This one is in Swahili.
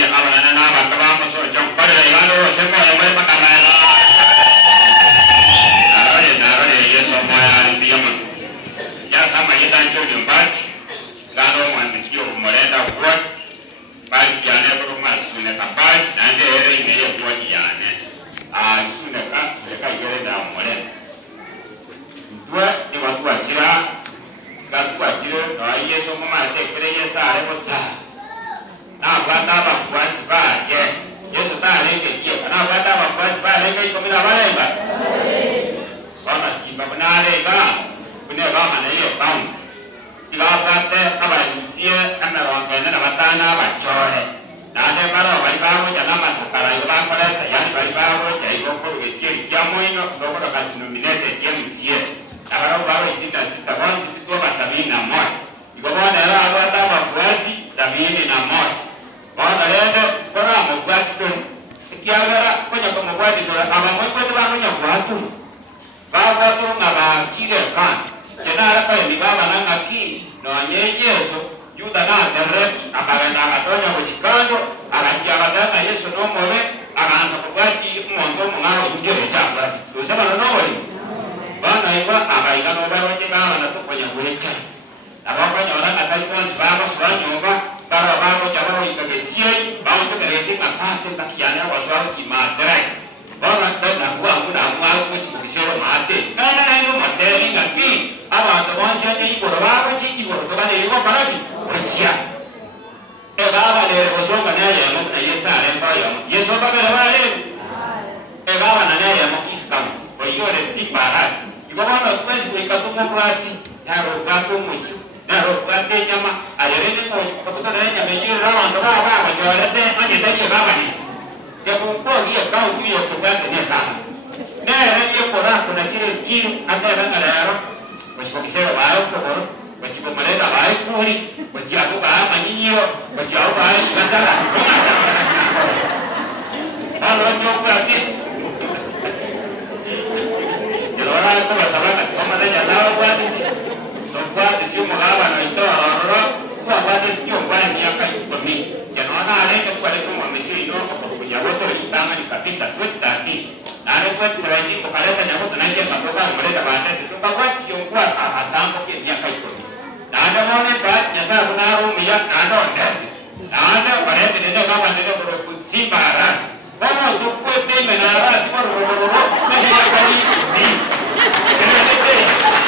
Jadi awalnya nama kamu musuh jumpa dari lalu semua yang boleh makan mereka. Naruh deh ya semua yang diam. Jangan sama kita jumpa. Lalu manusia mereka buat pas jangan berumah sunnah pas nanti hari ini ya buat jangan. Sunnah kan sudah kaya dah mereka. Dua ni waktu acara, waktu acara, iya semua mati kerja sehari putah. Nah, kata bafuas bah, ya sudah lagi dia. Nah, kata bafuas bah lagi kau mina balai bah. Kau nasi bah benar benar mana ya pound. Jika kata apa Rusia, anda orang kena dapat tanah bacor. Nah, ada baru balik baru jangan masak para ibu bapa dah. Yang balik baru cai kau Rusia, dia mau ini kau dapat nominate dia Rusia. Nah, baru isi nasi tabon itu apa sabina mot. Jika kau ada apa bafuasi sabina mot. Orang ada orang membuat itu, kiaga punya pembuat itu, abang membuat itu punya buatu, bawa tu ngabang cile kan, jenara pada di bawah nang aki, noanya Yesus, juta na terreti, abang dah atau yang bercikado, abang ciaga dah Yesus nomornya, abang sepupu monto mengaruh hujur hijab, tu sama nomor ini, bang naik abang ikan nomor macam mana tu punya hujur, abang punya orang kata itu sebab sebab nyoba. Kalau baru jawab ikan kesian, baru tu kesian apa tu tak kiannya waswal cima terai. Baru tu nak buang tu cuma kesian mati. Karena itu mati ni ngaji. Apa tu manusia ni ikut baru cik ikut tu kan dia ikut pada cik bercia. Bapa dia kosong kan dia mau nak yesa lempar yang yesa bapa dia balik. Bapa nanya yang mau kisam. Ikut ada si barat. Ikut mana tu esok ikut tu mau pelati. Harus gantung musuh. Naruh ganti nyama, ada ini pun kebetulan ada nyama ini rawan tu apa jual deh, mana tadi apa ni? Dia bukan dia kau tu yang tu ganti ni kan? Nah, dia orang tu nak ciri kiri, ada orang ada orang, macam kita baik tu orang, macam mereka baik kuri, macam aku baik macam ni yo, macam aku baik gantara, kalau jumpa ni, jadi orang tu masalah kan, kamu ada jasa apa ni? Buat isu mengapa nak itu orang-orang buat isu buat ni apa itu kami jangan ada yang buat itu mesti itu kalau punya waktu di tangan kita bisa buat tadi ada buat selain itu kalau tanya aku nanti apa kau mereka baca itu kau buat isu buat apa tanpa kita apa itu ada mana buat jasa benarum minyak ada pada tidak apa tidak berlaku simbaran mana untuk buat menara itu baru nanti kali ni jadi